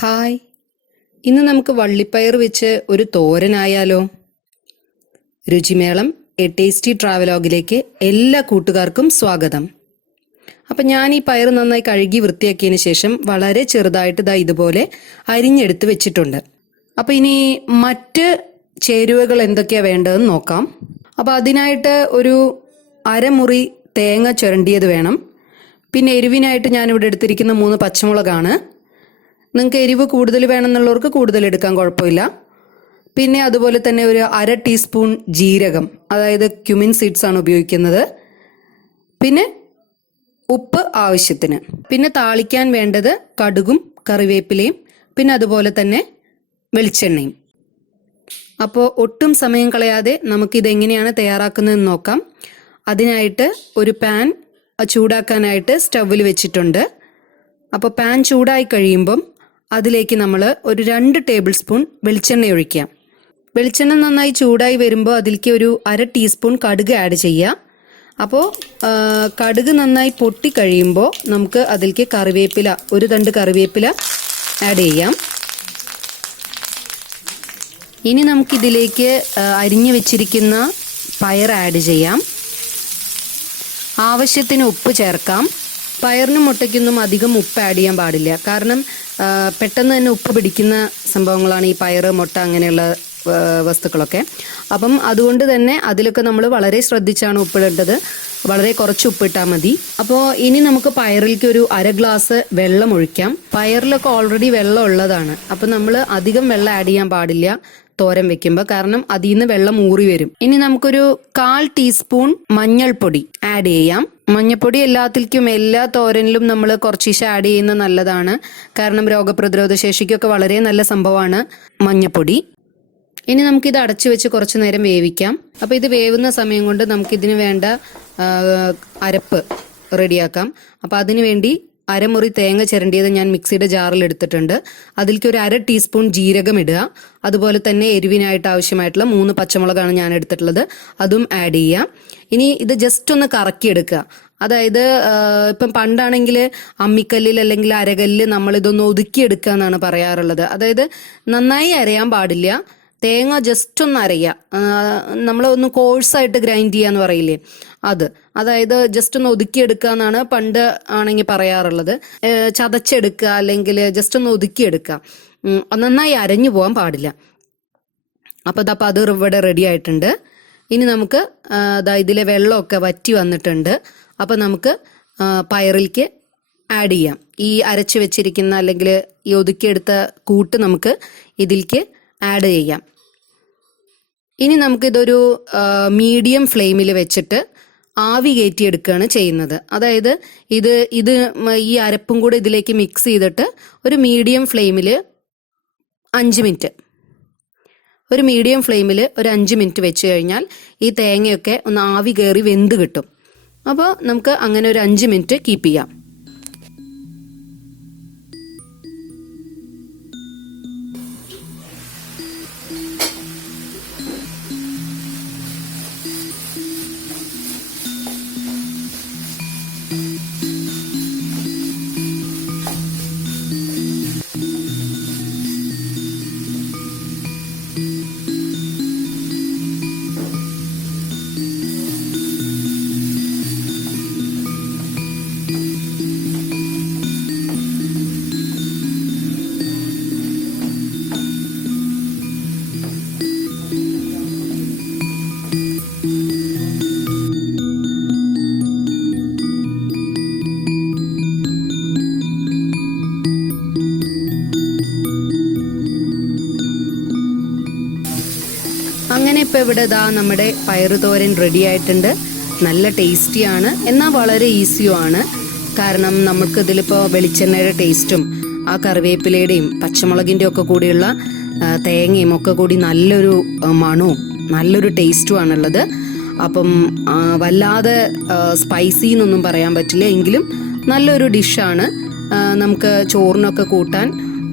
Hi, ഇന്ന് നമുക്ക് വള്ളിപ്പയർ വെച്ച് ഒരു തോരനായാലോ? രുചിമേളം എ ടേസ്റ്റി ട്രാവലോഗിലേക്ക് എല്ലാ കൂട്ടുകാർക്കും സ്വാഗതം. അപ്പം ഞാൻ ഈ പയർ നന്നായി കഴുകി വൃത്തിയാക്കിയതിന് ശേഷം വളരെ ചെറുതായിട്ട് ഇതുപോലെ അരിഞ്ഞെടുത്ത് വെച്ചിട്ടുണ്ട്. അപ്പം ഇനി മറ്റ് ചേരുവകൾ എന്തൊക്കെയാണ് വേണ്ടതെന്ന് നോക്കാം. അപ്പം അതിനായിട്ട് ഒരു അരമുറി തേങ്ങ ചുരണ്ടിയത് വേണം. പിന്നെ എരിവിനായിട്ട് ഞാനിവിടെ എടുത്തിരിക്കുന്ന 3 പച്ചമുളകാണ്. നിങ്ങൾക്ക് എരിവ് കൂടുതൽ വേണമെന്നുള്ളവർക്ക് കൂടുതൽ എടുക്കാൻ കുഴപ്പമില്ല. പിന്നെ അതുപോലെ തന്നെ ഒരു 1/2 ടീസ്പൂൺ ജീരകം, അതായത് ക്യുമിൻ സീഡ്സ് ആണ് ഉപയോഗിക്കുന്നത്. പിന്നെ ഉപ്പ് ആവശ്യത്തിന്. പിന്നെ താളിക്കാൻ വേണ്ടത് കടുകും കറിവേപ്പിലയും പിന്നെ അതുപോലെ തന്നെ വെളിച്ചെണ്ണയും. അപ്പോൾ ഒട്ടും സമയം കളയാതെ നമുക്കിതെങ്ങനെയാണ് തയ്യാറാക്കുന്നതെന്ന് നോക്കാം. അതിനായിട്ട് ഒരു പാൻ ചൂടാക്കാനായിട്ട് സ്റ്റൗവിൽ വെച്ചിട്ടുണ്ട്. അപ്പോൾ പാൻ ചൂടായി കഴിയുമ്പം അതിലേക്ക് നമ്മൾ ഒരു 2 ടേബിൾ സ്പൂൺ വെളിച്ചെണ്ണ ഒഴിക്കാം. വെളിച്ചെണ്ണ നന്നായി ചൂടായി വരുമ്പോൾ അതിലേക്ക് ഒരു 1/2 ടീസ്പൂൺ കടുക് ആഡ് ചെയ്യുക. അപ്പോൾ കടുക് നന്നായി പൊട്ടി കഴിയുമ്പോൾ നമുക്ക് അതിലേക്ക് കറിവേപ്പില, ഒരു തണ്ട് കറിവേപ്പില ആഡ് ചെയ്യാം. ഇനി നമുക്കിതിലേക്ക് അരിഞ്ഞു വെച്ചിരിക്കുന്ന പയർ ആഡ് ചെയ്യാം. ആവശ്യത്തിന് ഉപ്പ് ചേർക്കാം. പയറിനും മുട്ടയ്ക്കൊന്നും അധികം ഉപ്പ് ആഡ് ചെയ്യാൻ പാടില്ല. കാരണം പെട്ടെന്ന് തന്നെ ഉപ്പ് പിടിക്കുന്ന സംഭവങ്ങളാണ് ഈ പയർ, മുട്ട അങ്ങനെയുള്ള വസ്തുക്കളൊക്കെ. അപ്പം അതുകൊണ്ട് തന്നെ അതിലൊക്കെ നമ്മൾ വളരെ ശ്രദ്ധിച്ചാണ് ഉപ്പിടേണ്ടത്. വളരെ കുറച്ച് ഉപ്പിട്ടാൽ മതി. അപ്പോൾ ഇനി നമുക്ക് പയറിലേക്ക് ഒരു 1/2 ഗ്ലാസ് വെള്ളം ഒഴിക്കാം. പയറിലൊക്കെ ഓൾറെഡി വെള്ളം ഉള്ളതാണ്. അപ്പം നമ്മൾ അധികം വെള്ളം ആഡ് ചെയ്യാൻ പാടില്ല തോരൻ വെക്കുമ്പോൾ, കാരണം അതിൽ നിന്ന് വെള്ളം ഊറി വരും. ഇനി നമുക്കൊരു 1/4 ടീസ്പൂൺ മഞ്ഞൾപ്പൊടി ആഡ് ചെയ്യാം. മഞ്ഞൾപ്പൊടി എല്ലാത്തിലേക്കും, എല്ലാ തോരനിലും നമ്മൾ കുറച്ചീശ ആഡ് ചെയ്യുന്നത് നല്ലതാണ്. കാരണം രോഗപ്രതിരോധ ശേഷിക്കൊക്കെ വളരെ നല്ല സംഭവമാണ് മഞ്ഞൾപ്പൊടി. ഇനി നമുക്കിത് അടച്ചു വെച്ച് കുറച്ച് നേരം വേവിക്കാം. അപ്പോൾ ഇത് വേവുന്ന സമയം കൊണ്ട് നമുക്കിതിന് വേണ്ട അരപ്പ് റെഡിയാക്കാം. അപ്പോൾ അതിനു വേണ്ടി അരമുറി തേങ്ങ ചിരണ്ടിയത് ഞാൻ മിക്സിയുടെ ജാറിൽ എടുത്തിട്ടുണ്ട്. അതിലേക്ക് ഒരു 1/2 ടീസ്പൂൺ ജീരകം ഇടുക. അതുപോലെ തന്നെ എരിവിനായിട്ട് ആവശ്യമായിട്ടുള്ള 3 പച്ചമുളകാണ് ഞാൻ എടുത്തിട്ടുള്ളത്, അതും ആഡ് ചെയ്യാം. ഇനി ഇത് ജസ്റ്റ് ഒന്ന് കറക്കിയെടുക്കുക. അതായത് ഇപ്പം പണ്ടാണെങ്കിൽ അമ്മിക്കല്ലിൽ അല്ലെങ്കിൽ അരകല്ലിൽ നമ്മളിതൊന്ന് ഒതുക്കിയെടുക്കുക എന്നാണ് പറയാറുള്ളത്. അതായത് നന്നായി അരയാൻ പാടില്ല, തേങ്ങ ജസ്റ്റ് ഒന്ന് അരയുക. നമ്മളൊന്ന് കോഴ്സായിട്ട് ഗ്രൈൻഡ് ചെയ്യുക എന്ന് പറയില്ലേ, അതായത് ജസ്റ്റ് ഒന്ന് ഒതുക്കിയെടുക്കുക എന്നാണ് പണ്ട് ആണെങ്കിൽ പറയാറുള്ളത്. ചതച്ചെടുക്കുക അല്ലെങ്കിൽ ജസ്റ്റ് ഒന്ന് ഒതുക്കിയെടുക്കുക, നന്നായി അരഞ്ഞു പോകാൻ പാടില്ല. അപ്പോൾ അത് ഇവിടെ റെഡി ആയിട്ടുണ്ട്. ഇനി നമുക്ക് ഇതിലെ വെള്ളമൊക്കെ വറ്റി വന്നിട്ടുണ്ട്. അപ്പോൾ നമുക്ക് പയറിലേക്ക് ആഡ് ചെയ്യാം. ഈ അരച്ച് വെച്ചിരിക്കുന്ന അല്ലെങ്കിൽ ഈ ഒതുക്കിയെടുത്ത കൂട്ട് നമുക്ക് ഇതിലേക്ക് ആഡ് ചെയ്യാം. ഇനി നമുക്കിതൊരു മീഡിയം ഫ്ലെയിമിൽ വെച്ചിട്ട് ആവി കയറ്റിയെടുക്കുകയാണ് ചെയ്യുന്നത്. അതായത് ഇത് ഈ അരപ്പും കൂടെ ഇതിലേക്ക് മിക്സ് ചെയ്തിട്ട് ഒരു മീഡിയം ഫ്ലെയിമിൽ 5 മിനിറ്റ്, ഒരു മീഡിയം ഫ്ലെയിമിൽ ഒരു 5 മിനിറ്റ് വെച്ച് കഴിഞ്ഞാൽ ഈ തേങ്ങയൊക്കെ ഒന്ന് ആവി കയറി വെന്ത് കിട്ടും. അപ്പോൾ നമുക്ക് അങ്ങനെ ഒരു 5 മിനിറ്റ് കീപ്പ് ചെയ്യാം. അങ്ങനെ ഇപ്പോൾ ഇവിടെ നമ്മുടെ പയറ് തോരൻ റെഡി ആയിട്ടുണ്ട്. നല്ല ടേസ്റ്റിയാണ്, എന്നാൽ വളരെ ഈസിയുമാണ്. കാരണം നമുക്ക് ഇതിലിപ്പോൾ വെളിച്ചെണ്ണയുടെ ടേസ്റ്റും ആ കറിവേപ്പിലയുടെയും പച്ചമുളകിൻ്റെ ഒക്കെ കൂടിയുള്ള തേങ്ങയും ഒക്കെ കൂടി നല്ലൊരു മണവും നല്ലൊരു ടേസ്റ്റുമാണുള്ളത്. അപ്പം വല്ലാതെ സ്പൈസി എന്നൊന്നും പറയാൻ പറ്റില്ല, എങ്കിലും നല്ലൊരു ഡിഷാണ്. നമുക്ക് ചോറിനൊക്കെ കൂട്ടാൻ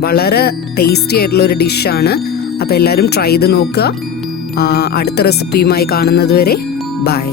വളരെ ടേസ്റ്റി ആയിട്ടുള്ളൊരു ഡിഷാണ്. അപ്പോൾ എല്ലാവരും ട്രൈ ചെയ്ത് നോക്കുക. അടുത്ത റെസിപ്പിയുമായി കാണുന്നത് വരെ ബൈ.